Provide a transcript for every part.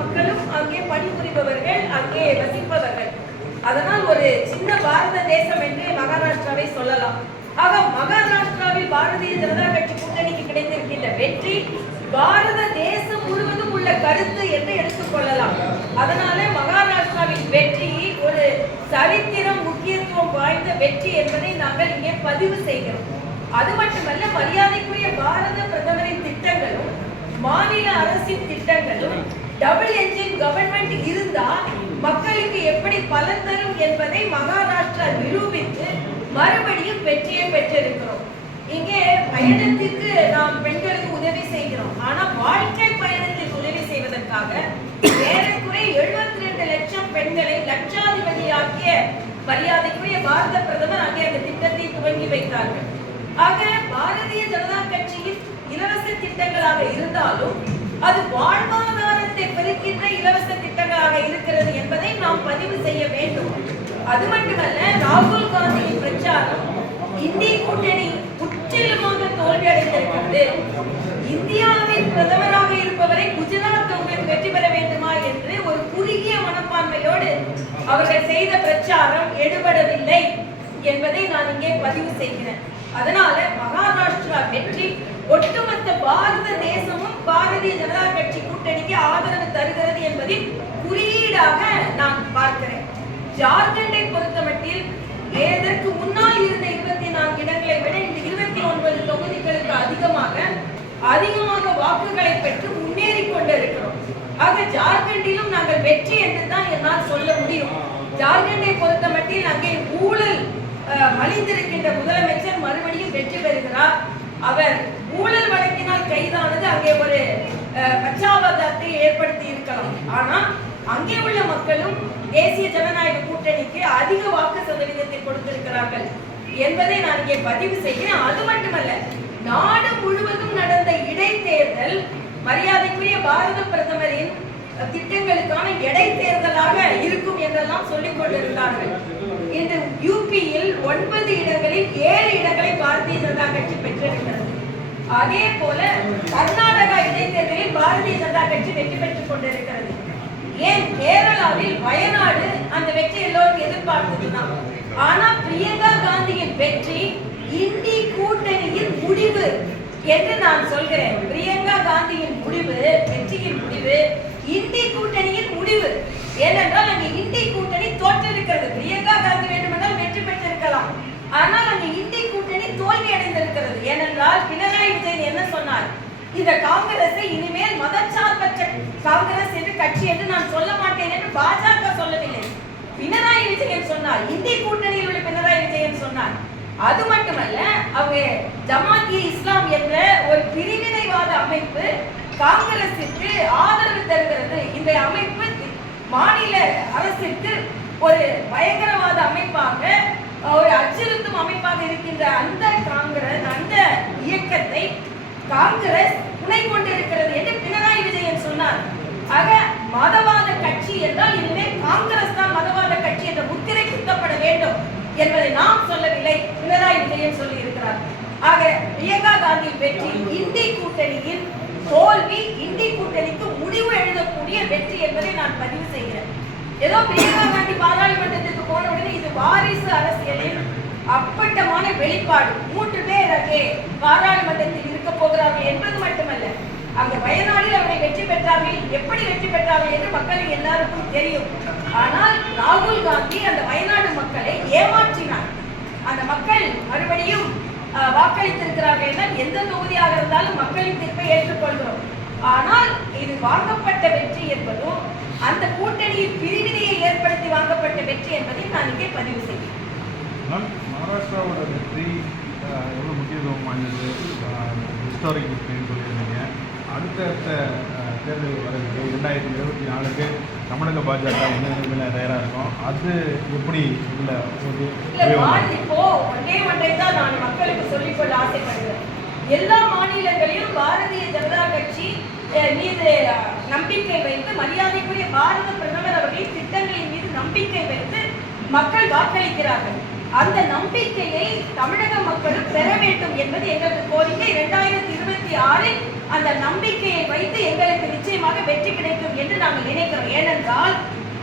மக்களும் அங்கே பணிபுரிபவர்கள் அங்கே வசிப்பவர்கள். அதனால் ஒரு சின்ன பாரத தேசம் என்று மகாராஷ்டிராவை சொல்லலாம். ஆக மகாராஷ்டிராவில் பாரதிய ஜனதா கட்சி கூட்டணிக்கு கிடைத்திருக்கின்ற வெற்றி பாரத தேசம் முழுவதும் உள்ள கருத்து என்று எடுத்துக்கொள்ளலாம் அதனால மகாராஷ்டிராவின் வெற்றி ஒரு சரித்திரம் முக்கியத்துவம் வாய்ந்த வெற்றி என்பதை நாங்கள் இங்கே பதிவு செய்கிறோம். அது மட்டுமல்ல மரியாதைக்குரிய பாரத பிரதமரின் திட்டங்களும் மாநில அரசின் திட்டங்களும் டபுள் என்ஜின் கவர்மெண்ட் இருந்தா மக்களுக்கு எப்படி பலன் தரும் என்பதை மகாராஷ்டிரா நிரூபித்து மறுபடியும் வெற்றியை பெற்றிருக்கிறோம். இங்கே பயணத்திற்கு நாம் பெண்களுக்கு உதவி செய்கிறோம். ஆனா வாழ்க்கை பயணத்தில் உதவி செய்வதற்காக ஏறக்குறை எழுபத்தி ரெண்டு லட்சம் பெண்களை லட்சாதிபதியாக்கிய மரியாதைக்குரிய பாரத பிரதமர் அங்கே அந்த திட்டத்தை துவங்கி வைத்தார்கள். ஆக பாரதிய ஜனதா கட்சியின் இலவச திட்டங்களாக இருந்தாலும் அது வாழ்வாதார வாழ்வாதாரத்தை பெருக்கின்ற இலவச திட்டங்களாக இருக்கிறது என்பதை நாம் பதிவு செய்ய வேண்டும். அது மட்டுமல்ல ராகுல் காந்தியின் பிரச்சாரம் இந்திய கூட்டணி முற்றிலுமாக தோல்வி அடைந்திருக்கிறது இந்தியாவின் பிரதமராக இருப்பவரை குஜராத் உங்களுக்கு வெற்றி பெற வேண்டுமா என்று ஒரு குறுகிய மனப்பான்மையோடு அவர்கள் செய்த பிரச்சாரம் எடுபடவில்லை என்பதை நான் இங்கே பதிவு செய்கிறேன். அதனால மகாராஷ்டிரா வெற்றி ஒட்டுமொத்த பாரத தேசமும் பாரதிய ஜனதா கட்சி என்பதின் குறியீடாக நான் பார்க்கிறேன். ஜார்க்கண்டை பொறுத்தமட்டில் இதற்கு முன்னால் இருந்த இருபத்தி நான்கு இடங்களை விட இந்த இருபத்தி ஒன்பது தொகுதிகளுக்கு அதிகமாக அதிகமாக வாக்குகளை பெற்று முன்னேறி கொண்டிருக்கிறோம். ஆக ஜார்க்கண்டிலும் நாங்கள் வெற்றி என்று தான் என்னால் சொல்ல முடியும். ஜார்க்கண்டை பொறுத்தமட்டில் அங்கே ஊழல் அஹ், மலிந்திருக்கின்ற முதலமைச்சர் மறுபடியும் வெற்றி பெறுகிறார். அவர் ஊழல் வழக்கினால் கைதானது அங்கே ஒரு அஹ், பச்சாபதத்தை ஏற்படுத்தி இருக்கலாம். ஆனா அங்கே உள்ள மக்களும் தேசிய ஜனநாயக கூட்டணிக்கு அதிக வாக்கு சதவீதத்தை கொடுத்திருக்கிறார்கள் என்பதை நான் இங்கே பதிவு செய்கிறேன். அது மட்டுமல்ல நாடு முழுவதும் நடந்த இடைத்தேர்தல் மரியாதைக்குரிய பாரத பிரதமரின் திட்டங்களுக்கான இடைத்தேர்தலாக இருக்கும் என்றெல்லாம் சொல்லிக் கொண்டிருந்தார்கள். இன்று யூபியில் ஒன்பது இடங்களில் ஏழு இடங்களை பாரதிய ஜனதா கட்சி பெற்றிருக்கிறது. அதே போல கர்நாடகா இடைத்தேர்தலில் பாரதிய ஜனதா கட்சி வெற்றி பெற்றுக் கொண்டிருக்கிறது. ஏன் கேரளாவில் வயநாடு அந்த வெற்றி எல்லோரும் எதிர்பார்த்ததுதான். ஆனா பிரியங்கா காந்தியின் வெற்றி இந்தி கூட்டணியின் முடிவு என்று நான் சொல்கிறேன். பிரியங்கா காந்தியின் முடிவு வெற்றியின் முடிவு இந்தி கூட்டணியின் முடிவு ஏனென்றால் அங்கே இந்தி கூட்டணி தோற்றிருக்கிறது பிரியங்கா காந்தி வேண்டுமென்றால் வெற்றி பெற்றிருக்கலாம் ஆனால் அங்கே இந்தி கூட்டணி தோல்வி அடைந்திருக்கிறது ஏனென்றால் பினராயி விஜயன் என்ன சொன்னார்? இந்த காங்கிரஸை இனிமேல் மதச்சார்பற்ற காங்கிரஸ் என்று கட்சி என்று நான் சொல்ல மாட்டேன் என்று பாஜக சொல்லவில்லை. பினராயி விஜயன் சொன்னார். இந்தி கூட்டணியில் உள்ள பினராயி விஜயன் சொன்னார். அது மட்டுமல்ல அவங்க ஜமாத் இஸ்லாம் என்ற ஒரு பிரிவினைவாத அமைப்பு காங்கிரசிற்கு ஆதரவு தருகிறது. இந்த அமைப்பு மாநில அரசிற்கு ஒரு பயங்கரவாத அமைப்பாக ஒரு அச்சுறுத்தும் அமைப்பாக இருக்கின்ற அந்த காங்கிரஸ் அந்த இயக்கத்தை காங்கிரஸ் துணை கொண்டிருக்கிறது என்று பினராயி விஜயன் சொன்னார் ஆக மதவாத கட்சி என்றால் இனிமேல் காங்கிரஸ் தான் மதவாத கட்சி என்ற முத்திரை குத்தப்பட வேண்டும் என்பதை சொல்லவில்லை. பினராயி விஜயன் சொல்லி இருக்கிறார் ஆக பிரியங்கா காந்தி வெற்றி இந்தி கூட்டணியின் தோல்வி இந்தி கூட்டணிக்கு முடிவு எழுதக்கூடிய வெற்றி என்பதை நான் பதிவு செய்கிறேன். ஏதோ பிரியங்கா காந்தி பாராளுமன்றத்திற்கு போன உடனே இது வாரிசு அரசியலில் அப்பட்டமான வெளிப்பாடு. மூன்று பேர் அங்கே பாராளுமன்றத்தில் இருக்க போகிறார்கள் என்பது மட்டுமல்ல. அங்கு வயநாடில் அவரை வெற்றி பெற்றார்கள். எப்படி வெற்றி பெற்றார்கள் என்று மக்களுக்கு எல்லாருக்கும் தெரியும் ஆனால் ராகுல் காந்தி அந்த வயநாடு மக்களை ஏமாற்றினார் அந்த மக்கள் மறுபடியும் அஹ், வாக்களித்திருக்கிறார்கள் என்றால் எந்த தொகுதியாக இருந்தாலும் மக்களின் தீர்ப்பை ஏற்றுக்கொள்கிறோம். ஆனால் இது வாங்கப்பட்ட வெற்றி என்பதும் அந்த கூட்டணியில் பிரிவினையை ஏற்படுத்தி வாங்கப்பட்ட வெற்றி என்பதை நான் இங்கே பதிவு செய்கிறேன். மகாராஷ்டிராவோட வெற்றி எவ்வளோ முக்கியத்துவம் வாய்ந்தது? ஹிஸ்டாரிக் சொல்லியிருந்தீங்க. அடுத்தடுத்த தேர்தல் வரதுக்கு ரெண்டாயிரத்தி இருபத்தி நாலுக்கு தமிழக பாஜக என்ன நிலைமையில தயாராக இருக்கும் அது எப்படி ஒரு இல்ல இப்போ ஒன்றே ஒன்றை தான் நான் மக்களுக்கு சொல்லிக்கொள்ள ஆசைப்படுகிறேன். எல்லா மாநிலங்களிலும் பாரதிய ஜனதா கட்சி மீது நம்பிக்கை வைத்து மரியாதைக்குரிய பாரத பிரதமர் அவர்களின் திட்டங்களின் மீது நம்பிக்கை வைத்து மக்கள் வாக்களிக்கிறார்கள். அந்த நம்பிக்கையை தமிழக மக்களும் பெற வேண்டும் என்பது எங்களது கோரிக்கை. இரண்டாயிரத்தி இருபத்தி ஆறில் அந்த நம்பிக்கையை வைத்து எங்களுக்கு நிச்சயமாக வெற்றி கிடைக்கும் என்று நாங்கள் நினைக்கிறோம். ஏனென்றால்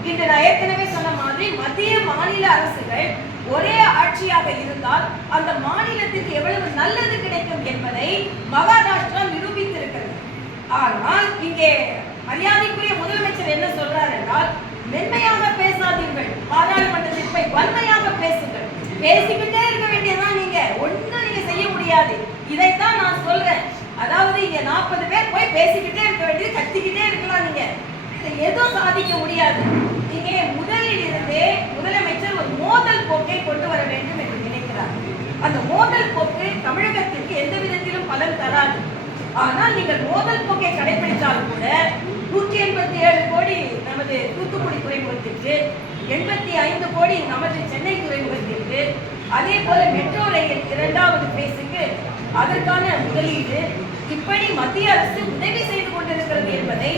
இன்று நான் ஏற்கனவே சொன்ன மாதிரி மத்திய மாநில அரசுகள் ஒரே ஆட்சியாக இருந்தால் அந்த மாநிலத்திற்கு எவ்வளவு நல்லது கிடைக்கும் என்பதை மகாராஷ்டிரா நிரூபித்திருக்கிறது. ஆனால் இங்கே மரியாதைக்குரிய முதலமைச்சர் என்ன சொல்றார் என்றால் மென்மையாக பேசாதீர்கள். ஆனால் பேசிக்கிட்டே இருக்க வேண்டியதுதான் நீங்க. ஒண்ணும் நீங்க செய்ய முடியாது. இதைத்தான் நான் சொல்றேன். அதாவது இங்க நாற்பது பேர் போய் பேசிக்கிட்டே இருக்க வேண்டியது கத்திக்கிட்டே இருக்கலாம் நீங்க. எதுவும் சாதிக்க முடியாது. நீங்க முதலில் இருந்தே முதலமைச்சர் ஒரு மோதல் போக்கை கொண்டு வர வேண்டும் என்று நினைக்கிறார். அந்த மோதல் போக்கு தமிழகத்திற்கு எந்த விதத்திலும் பலன் தராது. ஆனால் நீங்கள் மோதல் போக்கை கடைபிடித்தாலும் கூட நூற்றி எண்பத்தி ஏழு கோடி நமது தூத்துக்குடி துறைமுகத்திற்கு எண்பத்தி ஐந்து கோடி நமது சென்னை துறைமுகத்திற்கு அதே போல மெட்ரோ ரயில் இரண்டாவது பேஸுக்கு அதற்கான முதலீடு இப்படி மத்திய அரசு உதவி செய்து கொண்டிருக்கிறது என்பதை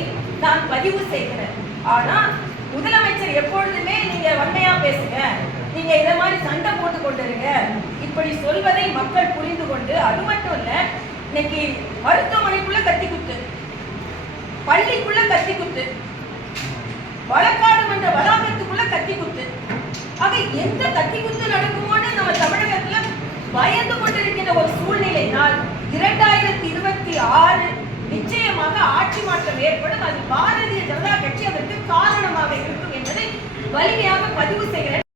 நான் பதிவு செய்கிறேன். ஆனால் முதலமைச்சர் எப்பொழுதுமே நீங்க வன்மையா பேசுங்க நீங்க இதை மாதிரி சண்டை போட்டு கொண்டிருங்க. இப்படி சொல்வதை மக்கள் புரிந்து கொண்டு அது மட்டும் இல்ல இன்னைக்கு மருத்துவமனைக்குள்ள கத்தி குத்து பள்ளிக்குள்ள கத்தி குத்து வழக்காடு மன்ற வளாகத்துக்குள்ள கத்தி குத்து. ஆக எந்த கத்தி குத்து நடக்குமோன்னு நம்ம தமிழகத்துல பயந்து கொண்டிருக்கிற ஒரு சூழ்நிலையினால் இரண்டாயிரத்தி இருபத்தி ஆறு நிச்சயமாக ஆட்சி மாற்றம் ஏற்படும். அது பாரதிய ஜனதா கட்சி அதற்கு காரணமாக இருக்கும் என்பதை வலிமையாக பதிவு செய்கிறேன்.